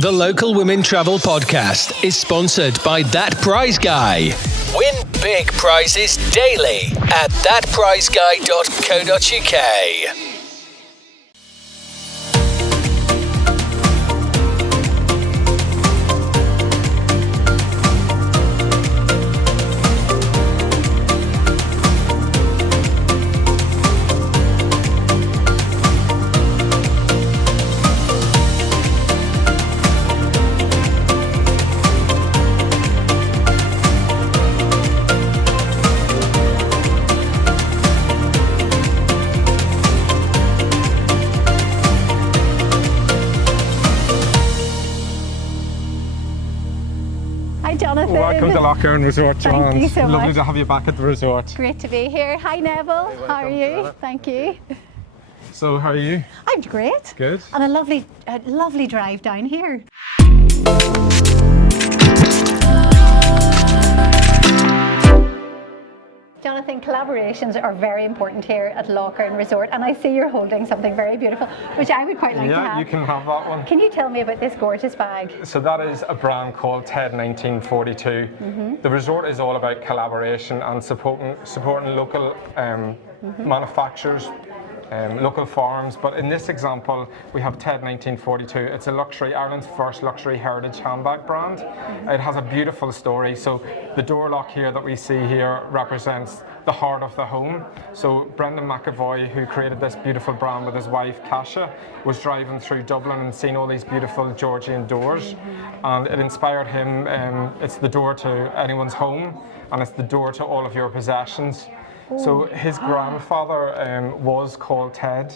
The Local Women Travel Podcast is sponsored by That Prize Guy. Win big prizes daily at thatprizeguy.co.uk. Welcome to Lough Erne Resort, Joanne. Thank you so much. Lovely to have you back at the resort. Great to be here. Hi Neville, how are you? Thank you. So, how are you? I'm great. Good. And a lovely drive down here. Jonathan, collaborations are very important here at Lough Erne Resort, and I see you're holding something very beautiful, which I would quite like to have. Yeah, you can have that one. Can you tell me about this gorgeous bag? So that is a brand called TED 1942. The resort is all about collaboration and supporting local manufacturers, local farms, but in this example we have TED 1942. It's a luxury, Ireland's first luxury heritage handbag brand. It has a beautiful story. So the door lock here that we see here represents the heart of the home. So Brendan McAvoy, who created this beautiful brand with his wife Kasia, was driving through Dublin and seeing all these beautiful Georgian doors, and it inspired him. It's the door to anyone's home, and it's the door to all of your possessions. So his grandfather was called Ted,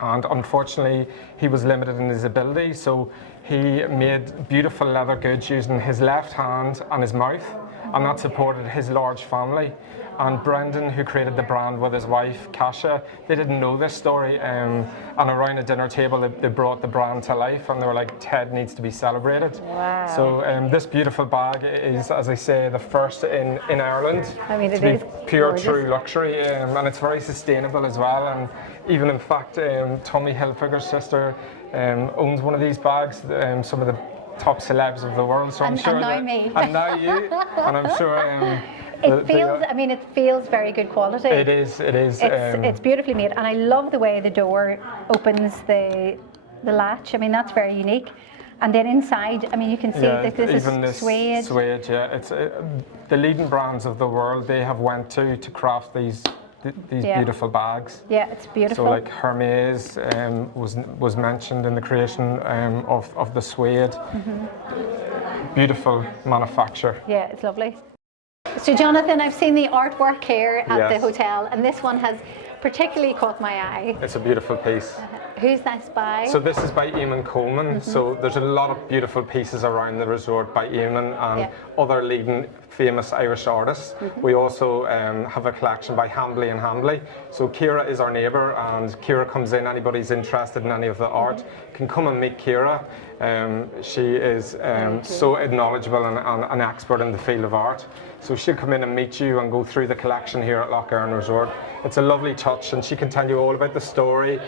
and unfortunately he was limited in his ability, so he made beautiful leather goods using his left hand and his mouth, and that supported his large family. And Brendan, who created the brand with his wife Kasia, they didn't know this story, and around a dinner table they brought the brand to life, and they were like, Ted needs to be celebrated. Wow. So this beautiful bag is, as I say, the first in Ireland. I mean, to be pure, true luxury, and it's very sustainable as well. And even in fact, Tommy Hilfiger's sister owns one of these bags. Some of the top celebs of the world. So I'm sure and now that, me. and now you, and I'm sure. It feels very good quality. It is. It's beautifully made, and I love the way the door opens the latch. I mean, that's very unique. And then inside, I mean, you can see that this is suede. Suede, yeah. It's the leading brands of the world. They have went to craft these beautiful bags. Yeah, it's beautiful. So like Hermes was mentioned in the creation of the suede. Beautiful manufacture. Yeah, it's lovely. So Jonathan, I've seen the artwork here at the hotel, and this one has particularly caught my eye. It's a beautiful piece. Who's this by? So this is by Eamon Coleman. So there's a lot of beautiful pieces around the resort by Eamon and other leading famous Irish artists. We also have a collection by Hambly and Hambly. So Ciara is our neighbour, and Ciara comes in. Anybody's interested in any of the art can come and meet Ciara. She is so knowledgeable and an expert in the field of art. So she'll come in and meet you and go through the collection here at Lough Erne Resort. It's a lovely touch, and she can tell you all about the story,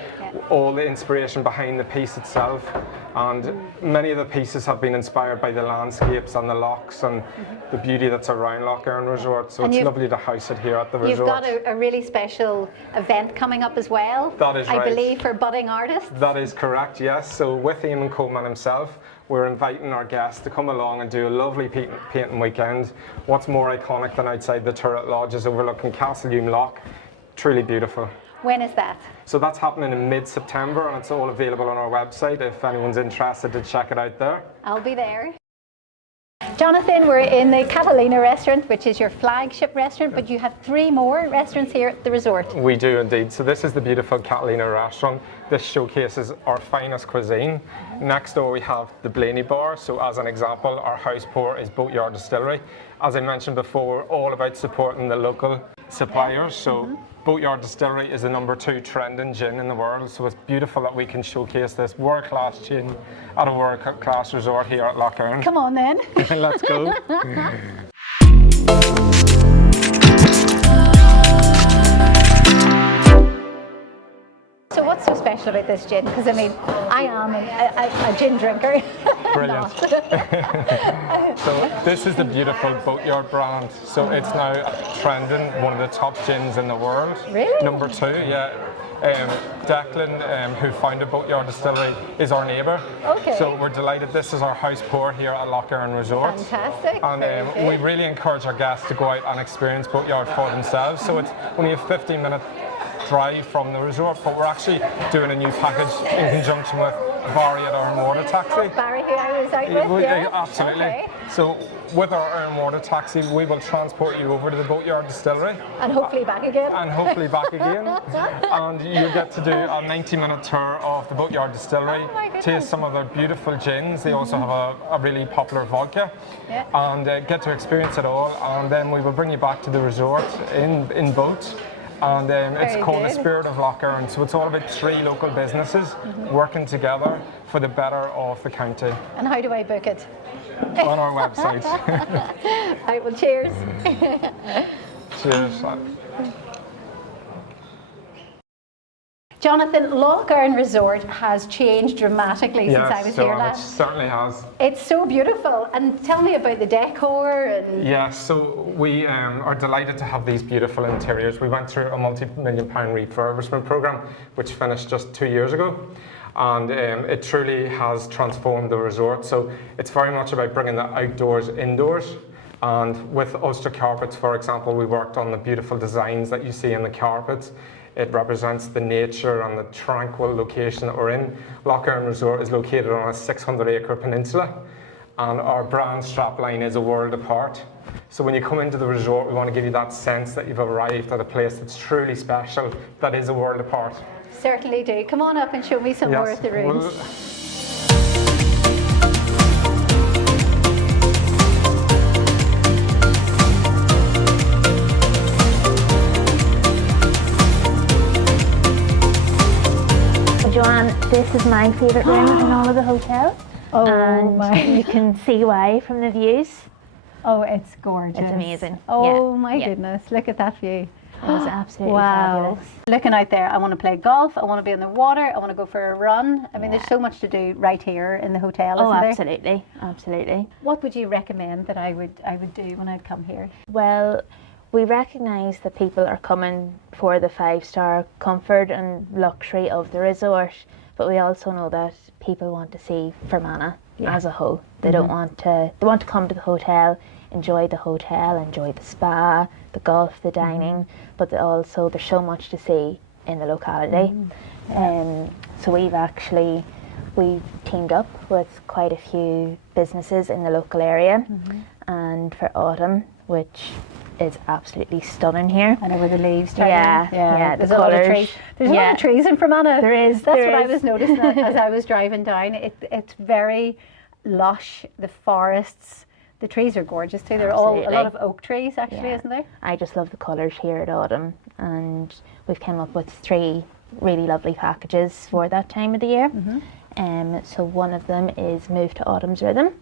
all the inspiration behind the piece itself. And many of the pieces have been inspired by the landscapes and the lochs and the beauty that's around Lough Erne Resort. So it's lovely to house it here at the resort. You've got a really special event coming up as well. That is right. I believe for budding artists. That is correct, yes. So with Eamon Coleman himself, we're inviting our guests to come along and do a lovely painting weekend. What's more iconic than outside the turret lodges overlooking Castlehune Lough? Truly beautiful. When is that? So that's happening in mid-September, and it's all available on our website if anyone's interested to check it out there. I'll be there. Jonathan, we're in the Catalina restaurant, which is your flagship restaurant, but you have 3 more restaurants here at the resort. We do indeed. So this is the beautiful Catalina restaurant. This showcases our finest cuisine. Next door we have the Blaney Bar. So as an example, our house pour is Boatyard Distillery. As I mentioned before, we're all about supporting the local suppliers. So Boatyard Distillery is the #2 trending gin in the world. So it's beautiful that we can showcase this world-class gin at a world-class resort here at Lough Erne. Come on then. Let's go. So what's so special about this gin? Because I mean, I am a gin drinker. Brilliant. So this is the beautiful Boatyard brand. So it's now trending, one of the top gins in the world. Really? Number 2, yeah. Declan, who founded Boatyard Distillery, is our neighbour. Okay. So we're delighted. This is our house pour here at Lough Erne Resort. Fantastic. And we really encourage our guests to go out and experience Boatyard for themselves. So it's only a 15-minute drive from the resort, but we're actually doing a new package in conjunction with Barry at Erne Water Taxi. Barry, who I was out with, yeah. Absolutely. Okay. So with our Erne Water Taxi, we will transport you over to the Boatyard Distillery. And hopefully back again. And you get to do a 90-minute tour of the Boatyard Distillery, taste some of their beautiful gins. They also have a really popular vodka, and get to experience it all. And then we will bring you back to the resort in boat. And it's called the Spirit of Lough Erne. So it's all about 3 local businesses working together for the better of the county. And how do I book it? On our website. Right, well, cheers. Cheers. Jonathan, Lough Erne Resort has changed dramatically since I was here last. It certainly has. It's so beautiful. And tell me about the decor. And Yes, so we are delighted to have these beautiful interiors. We went through a multi-million-pound refurbishment program, which finished just 2 years ago. And it truly has transformed the resort. So it's very much about bringing the outdoors indoors. And with Ulster carpets, for example, we worked on the beautiful designs that you see in the carpets. It represents the nature and the tranquil location that we're in. Lough Erne Resort is located on a 600-acre peninsula, and our brand strapline is a world apart. So when you come into the resort, we want to give you that sense that you've arrived at a place that's truly special, that is a world apart. Certainly do. Come on up and show me some more of the rooms. Joanne, this is my favourite room in all of the hotel. Oh, and you can see why from the views. Oh, it's gorgeous. It's amazing. Oh my goodness, look at that view. It was absolutely fabulous. Looking out there, I want to play golf, I want to be in the water, I want to go for a run. I mean, there's so much to do right here in the hotel, isn't there? Absolutely, absolutely. What would you recommend that I would do when I'd come here? Well, we recognise that people are coming for the 5-star comfort and luxury of the resort, but we also know that people want to see Fermanagh as a whole. They don't want to. They want to come to the hotel, enjoy the spa, the golf, the dining, but there's so much to see in the locality. So we've teamed up with quite a few businesses in the local area, and for autumn, which is absolutely stunning here. I know where the leaves yeah, there's the a lot of colours. trees. There's a lot of trees in Fermanagh. There is. That's what I was noticing as I was driving down. It's very lush. The forests, the trees are gorgeous too. They're all a lot of oak trees actually, isn't there? I just love the colours here at autumn, and we've come up with 3 really lovely packages for that time of the year. So one of them is Move to Autumn's Rhythm.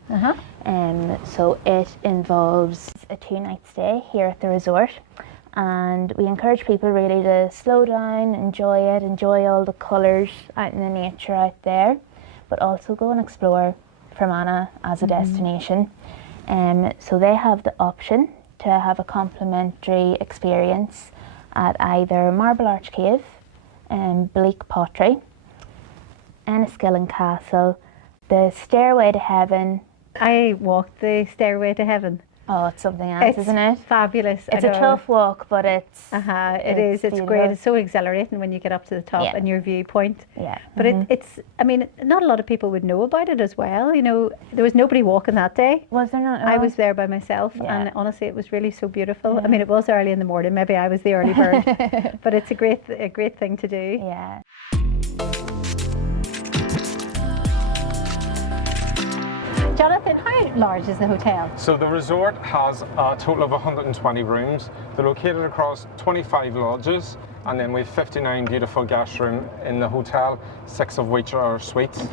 So it involves a 2-night stay here at the resort, and we encourage people really to slow down, enjoy all the colours out in the nature out there, but also go and explore Fermanagh as a destination. So they have the option to have a complimentary experience at either Marble Arch Cave and Belleek Pottery, Enniskillen Castle, the Stairway to Heaven. I walked the Stairway to Heaven. Oh, it's something else, isn't it? Fabulous. It's a tough walk, but it's... It is. It's great. It's so exhilarating when you get up to the top and your viewpoint. Yeah. But it's, I mean, not a lot of people would know about it as well. You know, there was nobody walking that day. Was there not? I was there by myself, and honestly, it was really so beautiful. I mean, it was early in the morning. Maybe I was the early bird, but it's a great thing to do. Yeah. Jonathan, how large is the hotel? So the resort has a total of 120 rooms. They're located across 25 lodges, and then we have 59 beautiful guest rooms in the hotel, 6 of which are suites.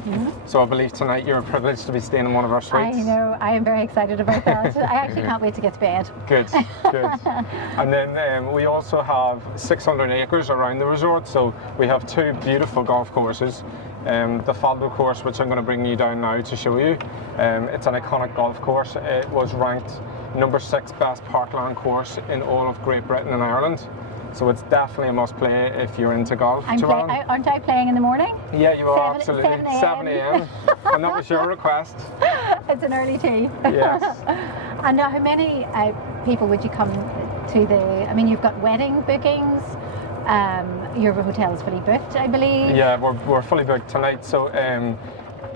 So I believe tonight you're privileged to be staying in one of our suites. I know, I am very excited about that. I actually can't wait to get to bed. Good. And then we also have 600 acres around the resort, so we have 2 beautiful golf courses. The Faldo course, which I'm going to bring you down now to show you, It's an iconic golf course. It was ranked number 6 best parkland course in all of Great Britain and Ireland. So it's definitely a must play if you're into golf. Aren't I playing in the morning? Yeah, you are, absolutely. 7 a.m. And that was your request. It's an early tea. Yes. And now, how many people would you come to I mean, you've got wedding bookings, your hotel is fully booked, I believe. Yeah, we're fully booked tonight. So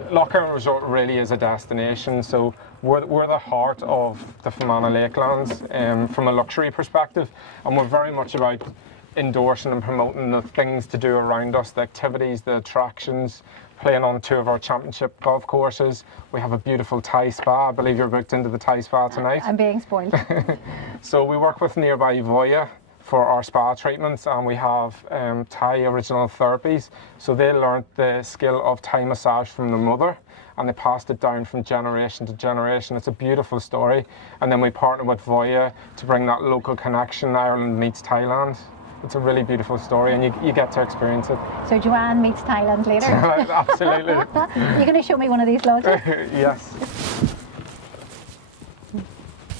Lough Erne Resort really is a destination. So we're the heart of the Fermanagh Lakelands from a luxury perspective, and we're very much about endorsing and promoting the things to do around us, the activities, the attractions, playing on 2 of our championship golf courses. We have a beautiful Thai spa. I believe you're booked into the Thai spa tonight. I'm being spoiled. So we work with nearby Voya for our spa treatments, and we have Thai original therapies. So they learnt the skill of Thai massage from their mother, and they passed it down from generation to generation. It's a beautiful story. And then we partner with Voya to bring that local connection, Ireland meets Thailand. It's a really beautiful story, and you get to experience it. So Joanne meets Thailand later? Absolutely. You're going to show me one of these lodges? Yes.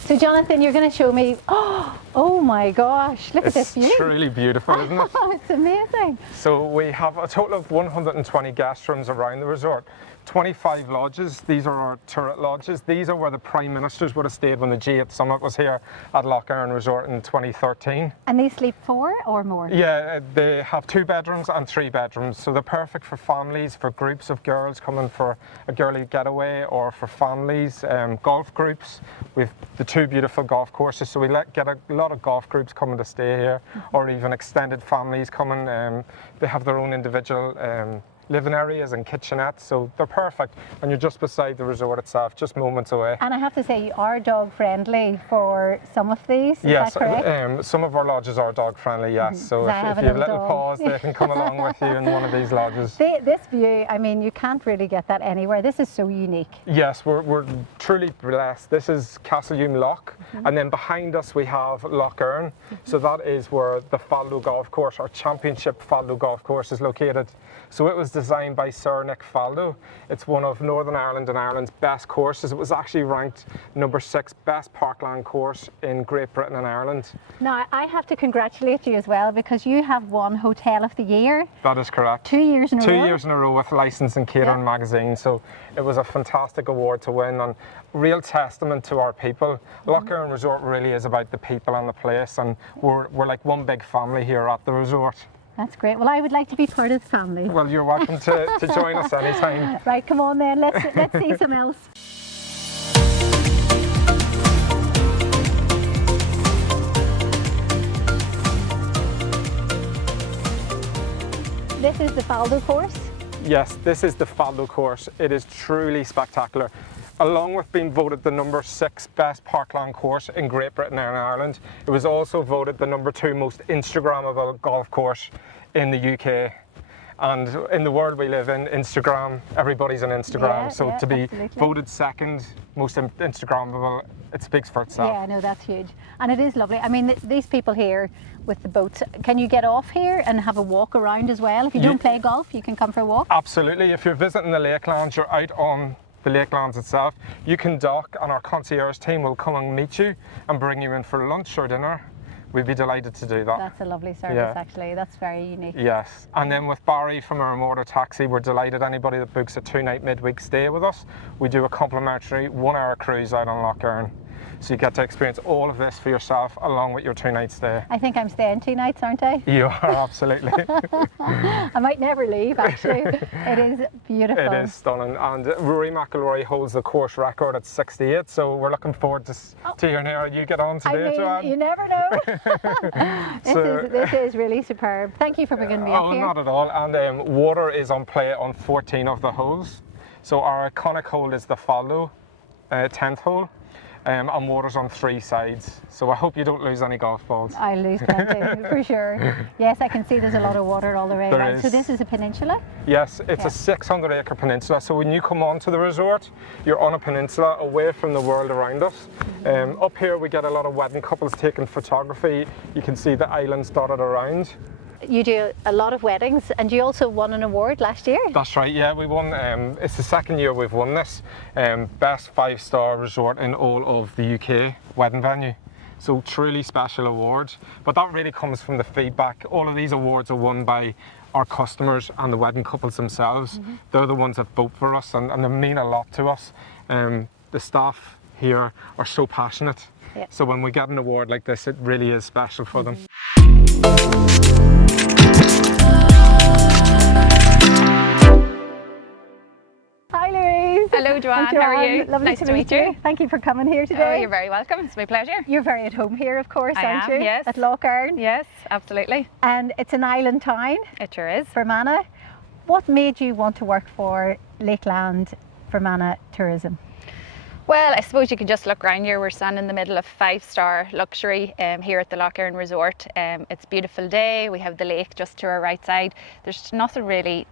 So Jonathan, you're going to show me, oh my gosh, look at this view. It's truly beautiful, isn't it? It's amazing. So we have a total of 120 guest rooms around the resort. 25 lodges. These are our turret lodges. These are where the Prime Ministers would have stayed when the G8 Summit was here at Lough Erne Resort in 2013. And they sleep 4 or more? Yeah, they have 2 bedrooms and 3 bedrooms. So they're perfect for families, for groups of girls coming for a girly getaway, or for families, golf groups. With the 2 beautiful golf courses, so we get a lot of golf groups coming to stay here, or even extended families coming. They have their own individual living areas and kitchenettes, so they're perfect, and you're just beside the resort itself, just moments away. And I have to say, you are dog friendly for some of these, is yes, that correct? Some of our lodges are dog friendly, yes. So if you have little paws, they can come along with you in one of these lodges. This view, I mean, you can't really get that anywhere. This is so unique. Yes, we're truly blessed. This is Castlehune Loch, and then behind us we have Lough Erne. So that is where the Fallow Golf Course, our championship Fallow Golf Course, is located. So it was designed by Sir Nick Faldo. It's one of Northern Ireland and Ireland's best courses. It was actually ranked number 6 best parkland course in Great Britain and Ireland. Now, I have to congratulate you as well, because you have won Hotel of the Year. That is correct. 2 years in a row. 2 years in a row with Licence and Catering magazine. So it was a fantastic award to win, and real testament to our people. Lough Erne Resort really is about the people and the place, and we're like one big family here at the resort. That's great. Well, I would like to be part of the family. Well, you're welcome to join us anytime. Right, come on then, let's see some else. This is the Faldo course? Yes, this is the Faldo course. It is truly spectacular. Along with being voted the number 6 best parkland course in Great Britain and Ireland, it was also voted the number 2 most Instagrammable golf course in the UK. And in the world we live in, Instagram, everybody's on Instagram. So to be voted 2nd most Instagrammable, it speaks for itself. Yeah, no, that's huge. And it is lovely. I mean, these people here with the boats, can you get off here and have a walk around as well? If you don't play golf, you can come for a walk? Absolutely. If you're visiting the Lakelands, you're out on the Lakelands itself, you can dock, and our concierge team will come and meet you and bring you in for lunch or dinner. We'd be delighted to do that. That's a lovely service, actually. That's very unique. Yes, and then with Barry from our motor taxi, we're delighted anybody that books a 2-night midweek stay with us, we do a complimentary 1-hour cruise out on Lough Erne. So you get to experience all of this for yourself along with your 2-night stay. I think I'm staying 2 nights, aren't I? You are, absolutely. I might never leave, actually. It is beautiful. It is stunning, and Rory McIlroy holds the course record at 68, so we're looking forward to hearing how you get on today, Joanne. You never know. This is really superb. Thank you for bringing me up here. Oh, not at all. And water is on play on 14 of the holes. So our iconic hole is the Fallow, 10th hole. And water's on 3 sides, so I hope you don't lose any golf balls. I lose plenty, for sure. Yes, I can see there's a lot of water all the way around. So this is a peninsula? Yes, it's a 600-acre peninsula, so when you come onto the resort, you're on a peninsula away from the world around us. Up here we get a lot of wedding couples taking photography. You can see the islands dotted around. you do a lot of weddings, and you also won an award last year. That's right, yeah, we won, it's the second year we've won this, best 5-star resort in all of the UK wedding venue. So truly special awards, but that really comes from the feedback. All of these awards are won by our customers and the wedding couples themselves. They're the ones that vote for us, and they mean a lot to us. The staff here are so passionate. Yeah. So when we get an award like this, it really is special for them. Hi Louise. Hello Joanne, how are you? Lovely Nice to meet you. Thank you for coming here today. Oh, you're very welcome. It's my pleasure. You're very at home here, of course, I aren't am, you? yes. At Lough Erne. Yes, absolutely. And it's an island town, It sure is. Fermanagh. What made you want to work for Lakeland Fermanagh Tourism? Well, I suppose you can just look around here. We're standing in the middle of 5-star luxury here at the Lough Erne Resort. It's a beautiful day. We have the lake just to our right side. There's nothing really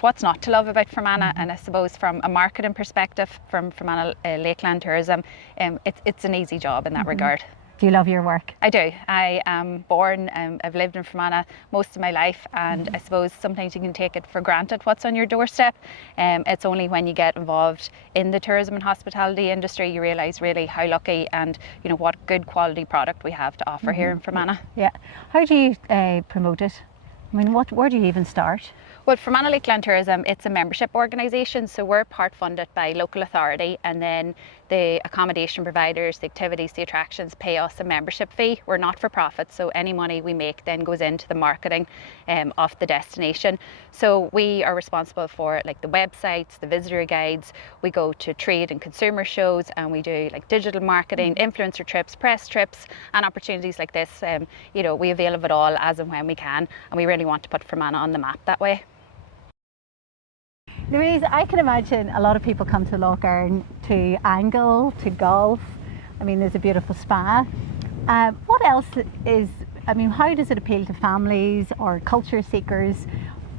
what's not to love about Fermanagh, and I suppose from a marketing perspective, from Fermanagh Lakeland Tourism, it's an easy job in that regard. Do you love your work? I do. I am born, I've lived in Fermanagh most of my life, and I suppose sometimes you can take it for granted what's on your doorstep. It's only when you get involved in the tourism and hospitality industry you realise really how lucky and what good quality product we have to offer here in Fermanagh. Yeah. How do you promote it? I mean, where do you even start? Well, Fermanagh Lakeland Tourism, it's a membership organisation, so we're part funded by local authority, and then the accommodation providers, the activities, the attractions pay us a membership fee. We're not for profit, so any money we make then goes into the marketing of the destination. So we are responsible for like the websites, the visitor guides. We go to trade and consumer shows, and we do like digital marketing, influencer trips, press trips, and opportunities like this. We avail of it all as and when we can, and we really want to put Fermanagh on the map that way. Louise, I can imagine a lot of people come to Lough Erne to angle, to golf. I mean, there's a beautiful spa. What else how does it appeal to families or culture seekers,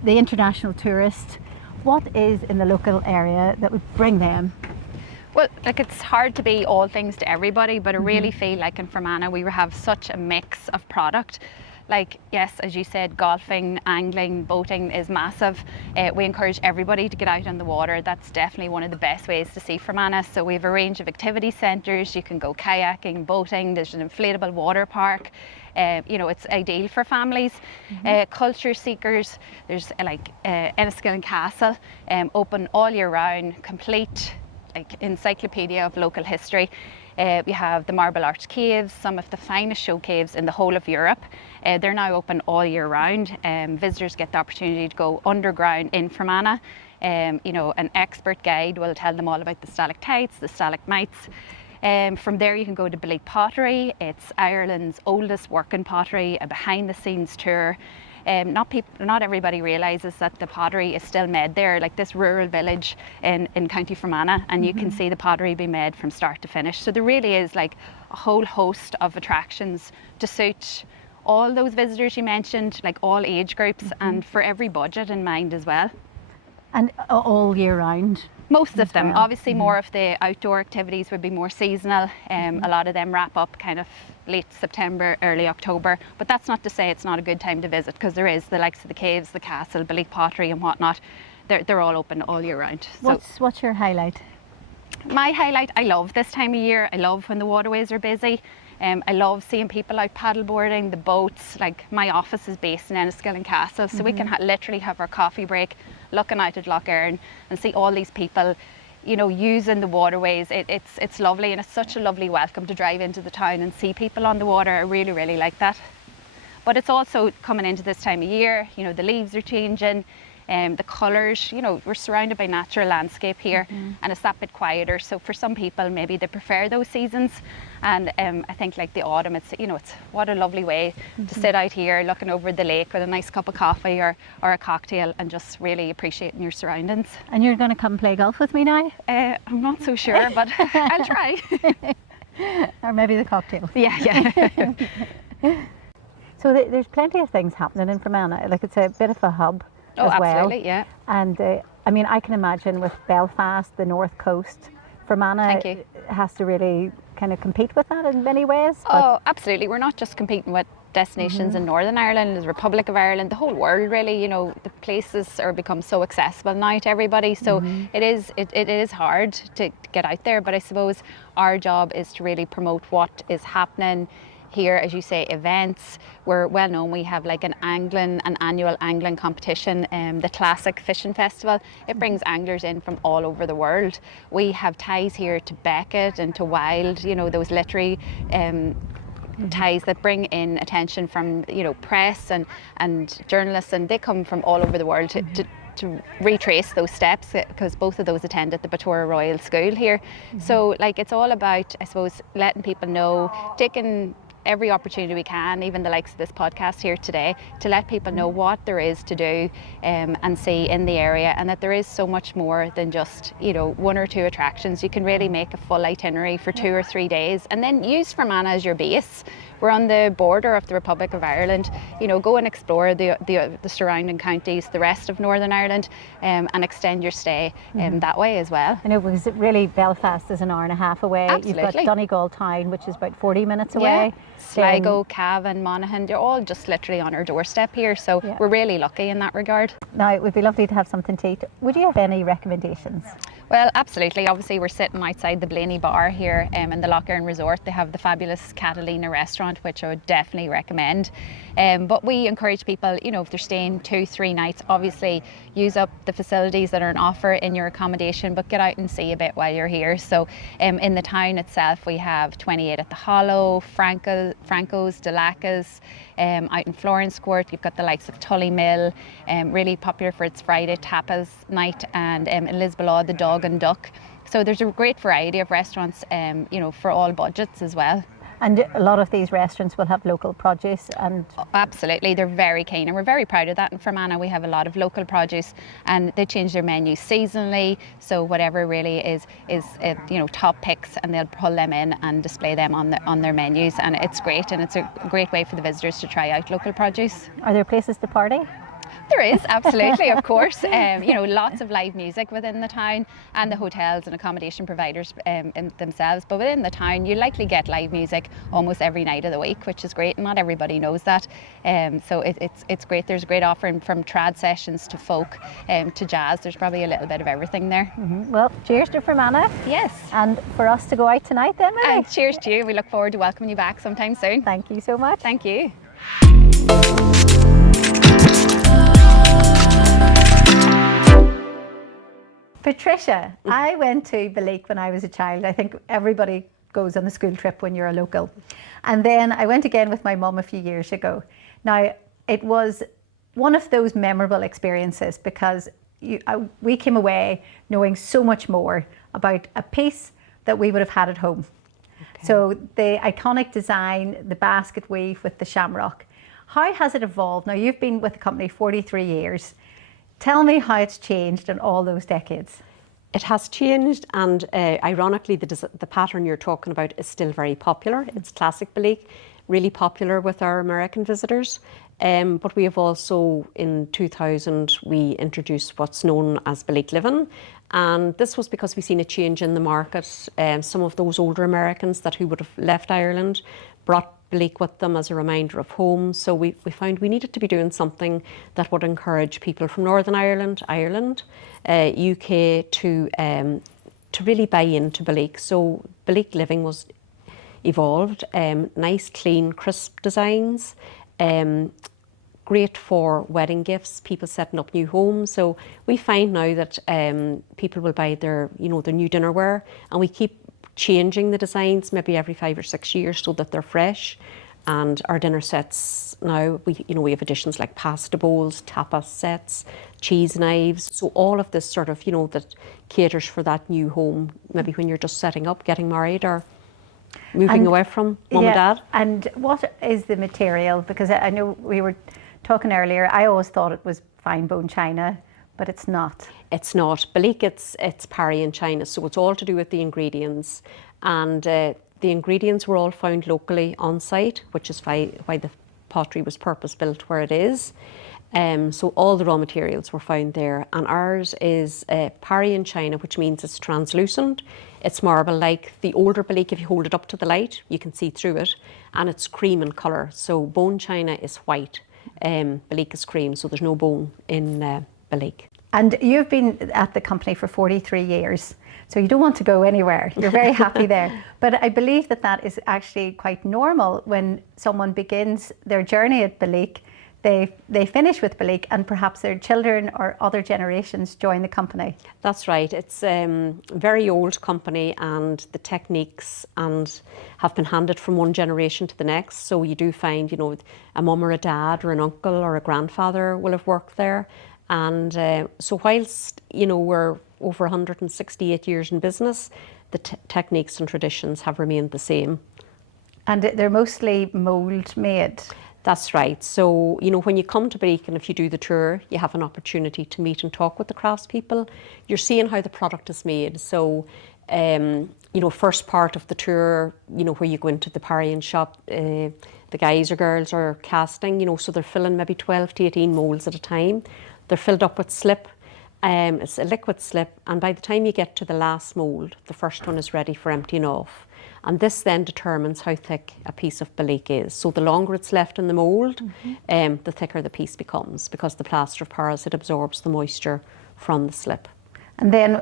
the international tourist? What is in the local area that would bring them? Well, it's hard to be all things to everybody, but I really feel like in Fermanagh we have such a mix of product. Yes, as you said, golfing, angling, boating is massive. We encourage everybody to get out on the water. That's definitely one of the best ways to see Fermanagh. So we have a range of activity centres. You can go kayaking, boating. There's an inflatable water park. It's ideal for families. Culture seekers, there's Enniskillen Castle, open all year round, complete encyclopedia of local history. We have the Marble Arch Caves, some of the finest show caves in the whole of Europe. They're now open all year round. Visitors get the opportunity to go underground in Fermanagh. An expert guide will tell them all about the stalactites, the stalagmites. From there you can go to Belleek Pottery. It's Ireland's oldest working pottery, a behind the scenes tour. Not everybody realises that the pottery is still made there, like this rural village in County Fermanagh, and you can see the pottery be made from start to finish. So there really is a whole host of attractions to suit all those visitors you mentioned, all age groups, and for every budget in mind as well. And all year round? Most of them. Obviously more of the outdoor activities would be more seasonal. A lot of them wrap up kind of late September, early October, but that's not to say it's not a good time to visit, because there is the likes of the caves, the castle, Belleek Pottery and whatnot. They're all open all year round. What's your highlight? My highlight, I love this time of year. I love when the waterways are busy. I love seeing people out paddleboarding, the boats. My office is based in Enniskillen Castle, so we can literally have our coffee break looking out at Lough Erne and see all these people using the waterways. It's lovely, and it's such a lovely welcome to drive into the town and see people on the water. I really, really like that. But it's also coming into this time of year, the leaves are changing. The colours, we're surrounded by natural landscape here, and it's that bit quieter. So for some people, maybe they prefer those seasons. And I think the autumn, it's what a lovely way to sit out here looking over the lake with a nice cup of coffee or a cocktail and just really appreciating your surroundings. And you're going to come play golf with me now? I'm not so sure, but I'll try. Or maybe the cocktail. Yeah. So there's plenty of things happening in Fermanagh. It's a bit of a hub. Oh, as well. absolutely, yeah. And I can imagine with Belfast, the north coast, Fermanagh has to really kind of compete with that in many ways. Oh, absolutely. We're not just competing with destinations in Northern Ireland, the Republic of Ireland, the whole world really. You know, the places are become so accessible now to everybody. So it is hard to get out there, but I suppose our job is to really promote what is happening here, as you say, events. We're well known. We have like an annual angling competition, the Classic Fishing Festival. It brings anglers in from all over the world. We have ties here to Beckett and to Wild, you know, those literary ties that bring in attention from, you know, press and journalists, and they come from all over the world to retrace those steps, because both of those attended the Batora Royal School here. So like, it's all about, I suppose, letting people know, taking every opportunity we can, even the likes of this podcast here today, to let people know what there is to do and see in the area, and that there is so much more than just, you know, 1 or 2 attractions. You can really make a full itinerary for 2 or 3 days, and then use Fermanagh as your base. We're on the border of the Republic of Ireland. You know, go and explore the surrounding counties, the rest of Northern Ireland, and extend your stay that way as well. I know, because really Belfast is an hour and a half away. Absolutely. You've got Donegal town, which is about 40 minutes away. Sligo, Cavan, Monaghan, they're all just literally on our doorstep here. So we're really lucky in that regard. Now, it would be lovely to have something to eat. Would you have any recommendations? Well, absolutely. Obviously, we're sitting outside the Blaney Bar here in the Lough Erne Resort. They have the fabulous Catalina restaurant, which I would definitely recommend. But we encourage people, you know, if they're staying 2-3 nights, obviously use up the facilities that are on offer in your accommodation, but get out and see a bit while you're here. So in the town itself, we have 28 at the Hollow, Franco's, Delacas. Out in Florence Court, you've got the likes of Tully Mill, really popular for its Friday tapas night, and in Lisbon, the Dog and Duck. So there's a great variety of restaurants, you know, for all budgets as well. And a lot of these restaurants will have local produce and... Absolutely, they're very keen, and we're very proud of that. In Fermanagh, we have a lot of local produce, and they change their menus seasonally. So whatever really is you know, top picks, and they'll pull them in and display them on their menus, and it's great, and it's a great way for the visitors to try out local produce. Are there places to party? There is, absolutely, of course. You know, lots of live music within the town, and the hotels and accommodation providers themselves. But within the town, you likely get live music almost every night of the week, which is great. Not everybody knows that. So it's great. There's a great offering from trad sessions to folk to jazz. There's probably a little bit of everything there. Well, cheers to Fermanagh. Yes. And for us to go out tonight then, maybe? And cheers to you. We look forward to welcoming you back sometime soon. Thank you so much. Thank you. Patricia, I went to Belleek when I was a child. I think everybody goes on a school trip when you're a local. And then I went again with my mum a few years ago. Now, it was one of those memorable experiences, because we came away knowing so much more about a piece that we would have had at home. Okay. So the iconic design, the basket weave with the shamrock. How has it evolved? Now, you've been with the company 43 years. Tell me how it's changed in all those decades. It has changed, and ironically, the pattern you're talking about is still very popular. It's classic Belleek, really popular with our American visitors. But we have also, in 2000, we introduced what's known as Belleek Living. And this was because we've seen a change in the market. Some of those older Americans who would have left Ireland brought Belleek with them as a reminder of home. So we found we needed to be doing something that would encourage people from Northern Ireland, UK to really buy into Belleek. So Belleek Living was evolved, nice, clean, crisp designs, great for wedding gifts, people setting up new homes. So we find now that people will buy their new dinnerware, and we keep changing the designs maybe every 5 or 6 years so that they're fresh. And our dinner sets now, we have additions like pasta bowls, tapas sets, cheese knives. So all of this sort of, that caters for that new home, maybe when you're just setting up, getting married, or moving away from mum and dad. And what is the material? Because I know we were talking earlier, I always thought it was fine bone china, but it's not. It's not. Belleek, it's Parian china, so it's all to do with the ingredients. And the ingredients were all found locally on site, which is why the pottery was purpose-built where it is. So all the raw materials were found there, and ours is Parian china, which means it's translucent. It's marble-like. The older Belleek, if you hold it up to the light, you can see through it, and it's cream in colour. So bone china is white, Belleek is cream, so there's no bone in Belleek. And you've been at the company for 43 years, so you don't want to go anywhere. You're very happy there. But I believe that that is actually quite normal when someone begins their journey at Belleek. They finish with Belleek, and perhaps their children or other generations join the company. That's right. It's a very old company, and the techniques have been handed from one generation to the next. So you do find, a mum or a dad or an uncle or a grandfather will have worked there. And so whilst, we're over 168 years in business, the techniques and traditions have remained the same. And they're mostly mould made. That's right. So, when you come to Belleek and if you do the tour, you have an opportunity to meet and talk with the craftspeople. You're seeing how the product is made. So, first part of the tour, where you go into the Parian shop, the guys or girls are casting, so they're filling maybe 12 to 18 moulds at a time. They're filled up with slip. It's a liquid slip, and by the time you get to the last mould, the first one is ready for emptying off. And this then determines how thick a piece of Belleek is. So the longer it's left in the mould, the thicker the piece becomes, because the plaster of Paris, it absorbs the moisture from the slip. And then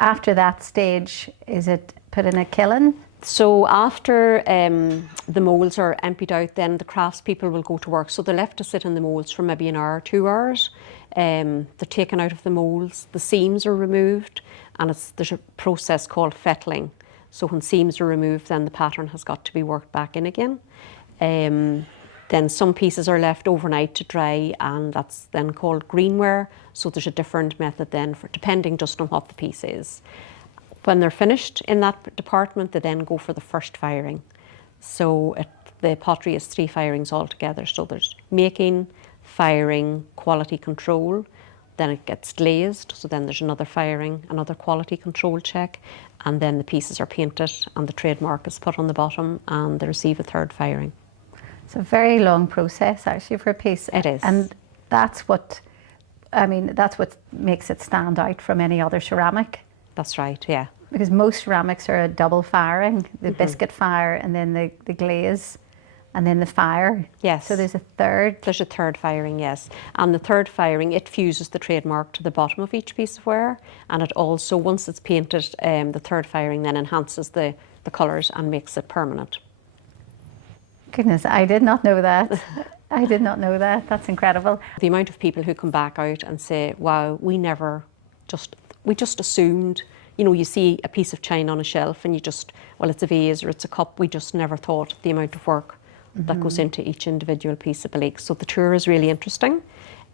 after that stage, is it put in a kiln? So after the moulds are emptied out, then the craftspeople will go to work. So they're left to sit in the moulds for maybe an hour, 2 hours. They're taken out of the moulds, the seams are removed, and there's a process called fettling. So when seams are removed, then the pattern has got to be worked back in again. Then some pieces are left overnight to dry, and that's then called greenware. So there's a different method then, depending just on what the piece is. When they're finished in that department, they then go for the first firing. So the pottery is 3 firings altogether. So there's making, firing, quality control. Then it gets glazed, so then there's another firing, another quality control check, and then the pieces are painted and the trademark is put on the bottom and they receive a 3rd firing. It's a very long process actually for a piece. It is. And that's what makes it stand out from any other ceramic. That's right, yeah. Because most ceramics are a double firing, the biscuit fire and then the glaze. And then the fire. Yes. So there's a 3rd. There's a 3rd firing, yes. And the 3rd firing, it fuses the trademark to the bottom of each piece of ware. And it also, once it's painted, the 3rd firing then enhances the colours and makes it permanent. Goodness, I did not know that. I did not know that. That's incredible. The amount of people who come back out and say, wow, we just assumed, you see a piece of china on a shelf and it's a vase or it's a cup. We just never thought the amount of work that goes into each individual piece of Belleek. So the tour is really interesting.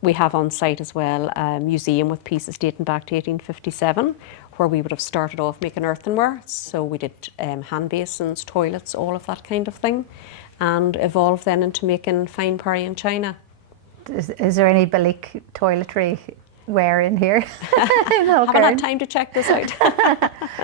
We have on site as well a museum with pieces dating back to 1857, where we would have started off making earthenware. So we did hand basins, toilets, all of that kind of thing, and evolved then into making fine Parian china. Is there any Belleek toiletry ware in here? Haven't had time to check this out.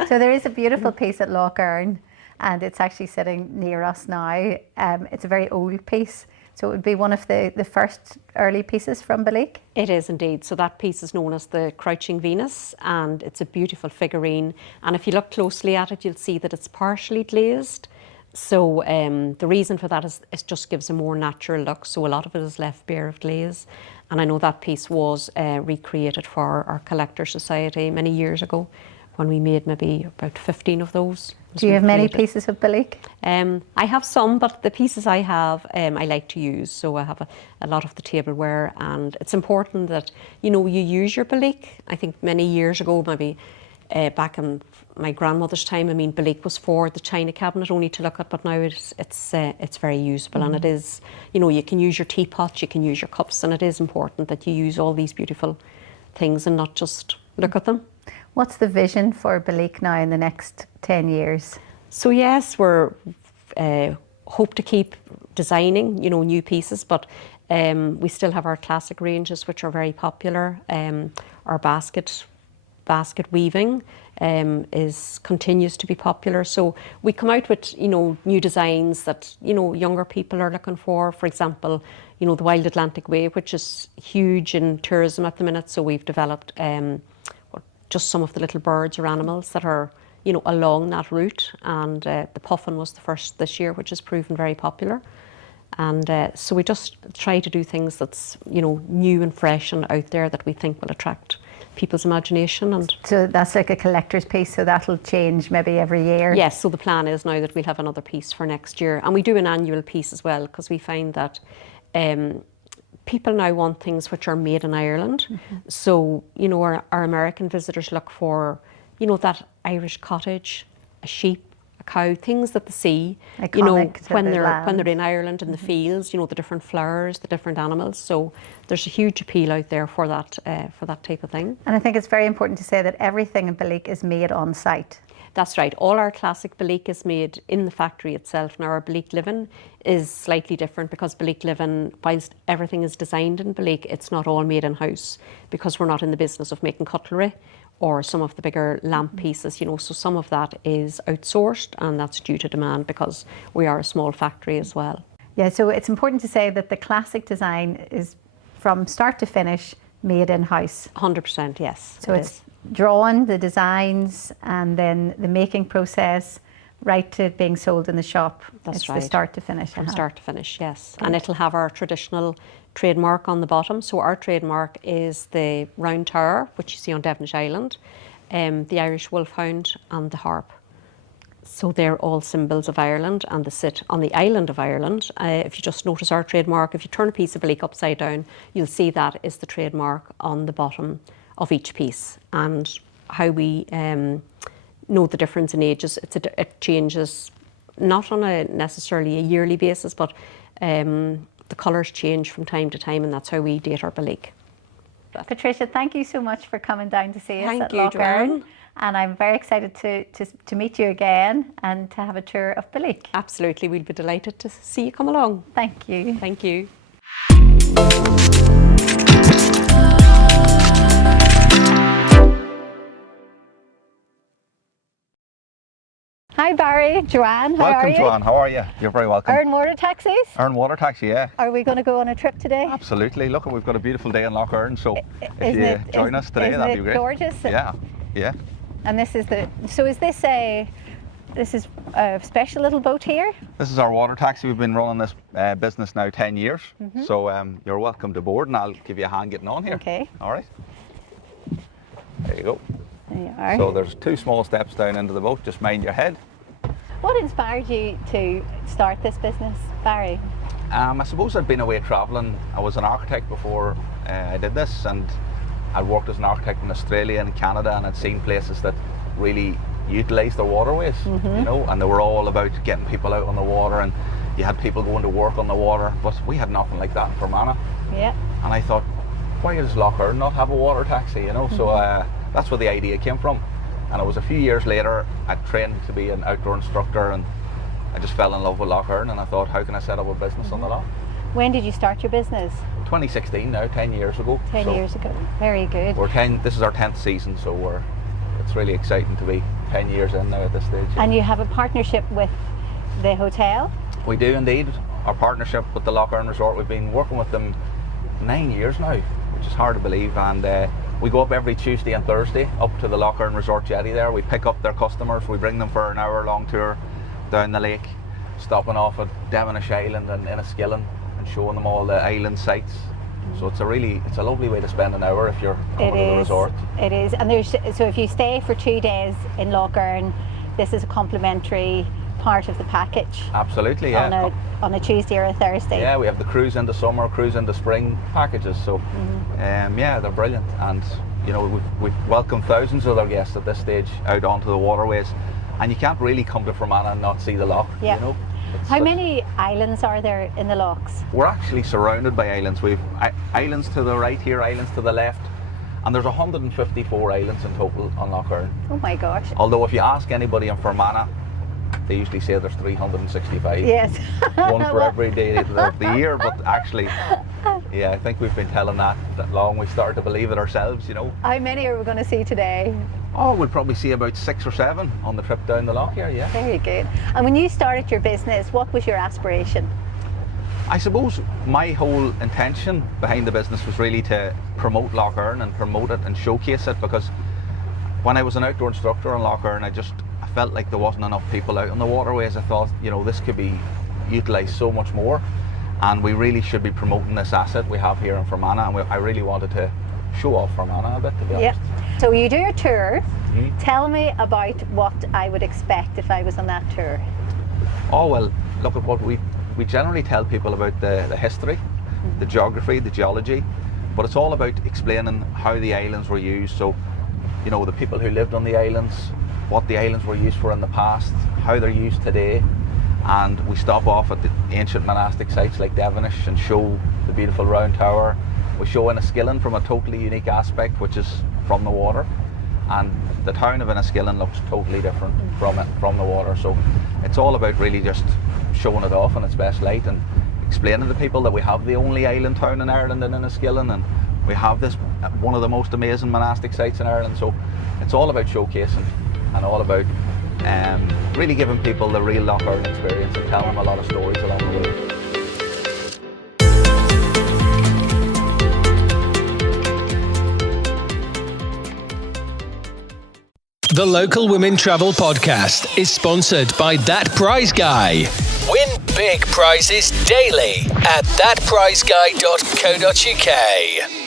So there is a beautiful piece at Lough Erne, and it's actually sitting near us now. It's a very old piece, so it would be one of the first early pieces from Belleek. It is indeed. So that piece is known as the Crouching Venus, and it's a beautiful figurine. And if you look closely at it, you'll see that it's partially glazed. So the reason for that is it just gives a more natural look. So a lot of it is left bare of glaze. And I know that piece was recreated for our Collector Society many years ago, when we made maybe about 15 of those. Do you have many pieces of Belleek? I have some, but the pieces I have, I like to use. So I have a lot of the tableware, and it's important that, you use your Belleek. I think many years ago, maybe back in my grandmother's time, Belleek was for the china cabinet only to look at, but now it's very usable. And it is, you can use your teapots, you can use your cups, and it is important that you use all these beautiful things and not just look at them. What's the vision for Belleek now in the next 10 years? So yes, we're hope to keep designing, new pieces, but we still have our classic ranges, which are very popular. Our basket basket weaving continues to be popular. So we come out with, new designs that, younger people are looking for. For example, the Wild Atlantic Way, which is huge in tourism at the minute. So we've developed just some of the little birds or animals that are, along that route. And the puffin was the first this year, which has proven very popular. And so we just try to do things that's, new and fresh and out there that we think will attract people's imagination. And So that's like a collector's piece, so that'll change maybe every year? yes, so the plan is now that we'll have another piece for next year. And we do an annual piece as well, because we find that people now want things which are made in Ireland. So, our American visitors look for, that Irish cottage, a sheep, a cow, things that they see, Iconic to when the they're land. in Ireland in the fields, the different flowers, the different animals. So there's a huge appeal out there for that type of thing. And I think it's very important to say that everything in Belleek is made on site. That's right. All our classic Belleek is made in the factory itself. Now our Belleek Living is slightly different because Belleek Living, whilst everything is designed in Belleek, it's not all made in-house because we're not in the business of making cutlery or some of the bigger lamp pieces, so some of that is outsourced, and that's due to demand because we are a small factory as well. Yeah, so it's important to say that the classic design is from start to finish made in-house. 100%, yes. So it's drawn, the designs, and then the making process, right to it being sold in the shop. That's it's right. the start to finish. From start to finish, yes. And it'll have our traditional trademark on the bottom. So our trademark is the round tower, which you see on Devonish Island, the Irish wolfhound and the harp. So they're all symbols of Ireland, and they sit on the island of Ireland. If you just notice our trademark, if you turn a piece of Belleek upside down, you'll see that is the trademark on the bottom of each piece. And how we know the difference in ages, it changes not on a necessarily a yearly basis, but the colours change from time to time, and that's how we date our Belleek. Patricia, thank you so much for coming down to see us Thank at you, Lough Erne. Joanne. And I'm very excited to meet you again and to have a tour of Belleek. Absolutely, we'll be delighted to see you come along. Thank you. Thank you. Hi Barry, Joanne, how are Welcome, you? Joanne. How are you? You're very welcome. Erne Water Taxis? Erne Water Taxi, yeah. Are we going to go on a trip today? Absolutely. Look, we've got a beautiful day in Lough Erne, so if Isn't you it- join us today, isn't that'd it be great. gorgeous? Yeah, yeah. And this is this is a special little boat here? This is our water taxi. We've been running this business now 10 years, so you're welcome to board, and I'll give you a hand getting on here. Okay. All right. There you go. There you are. So there's 2 small steps down into the boat. Just mind your head. What inspired you to start this business, Barry? I suppose I'd been away travelling. I was an architect before I did this, and I'd worked as an architect in Australia and Canada, and I'd seen places that really utilised their waterways, and they were all about getting people out on the water, and you had people going to work on the water, but we had nothing like that in Fermanagh. Yeah. And I thought, why does Lough Erne not have a water taxi, So that's where the idea came from. And it was a few years later, I trained to be an outdoor instructor, and I just fell in love with Lough Erne, and I thought, how can I set up a business on the loch? When did you start your business? 2016 now, 10 years ago. 10 years ago. Very good. This is our 10th season, so it's really exciting to be 10 years in now at this stage. And you have a partnership with the hotel? We do indeed. Our partnership with the Lough Erne Resort, we've been working with them 9 years now, which is hard to believe, and we go up every Tuesday and Thursday up to the Lough Erne Resort jetty there. We pick up their customers, we bring them for an hour-long tour down the lake, stopping off at Devonish Island and Enniskillen and showing them all the island sights. So it's a lovely way to spend an hour if you're coming to the resort. It is, and so if you stay for 2 days in Lough Erne, this is a complimentary part of the package. Absolutely, yeah. On a Tuesday or a Thursday. Yeah, we have the cruise into summer, cruise into spring packages. So, yeah, they're brilliant, and we've welcomed thousands of other guests at this stage out onto the waterways, and you can't really come to Fermanagh and not see the loch. Yeah. How many islands are there in the lochs? We're actually surrounded by islands. We've islands to the right here, islands to the left, and there's 154 islands in total on Lough Erne. Oh my gosh. Although if you ask anybody in Fermanagh, they usually say there's 365. Yes. One for every day of the year, but actually Yeah, I think we've been telling that long. We started to believe it ourselves, you know. How many are we going to see today? Oh, we'll probably see about 6 or 7 on the trip down the loch here, yeah. Very good. And when you started your business, what was your aspiration? I suppose my whole intention behind the business was really to promote Lough Erne and promote it and showcase it, because when I was an outdoor instructor in Lough Erne, I felt like there wasn't enough people out on the waterways. I thought, you know, this could be utilised so much more, and we really should be promoting this asset we have here in Fermanagh, and I really wanted to show off Fermanagh a bit, to be honest. So you do your tour. Tell me about what I would expect if I was on that tour. Oh, well, look at what we generally tell people about the history, the geography, the geology, but it's all about explaining how the islands were used. So, you know, the people who lived on the islands, what the islands were used for in the past, how they're used today, and we stop off at the ancient monastic sites like Devonish and show the beautiful round tower. We show Enniskillen from a totally unique aspect, which is from the water, and the town of Enniskillen looks totally different from the water. So it's all about really just showing it off in its best light and explaining to people that we have the only island town in Ireland in Enniskillen, and we have this one of the most amazing monastic sites in Ireland. So it's all about showcasing and all about really giving people the real Lough Erne experience and telling them a lot of stories along the way. The Local Women Travel Podcast is sponsored by That Prize Guy. Win big prizes daily at thatprizeguy.co.uk.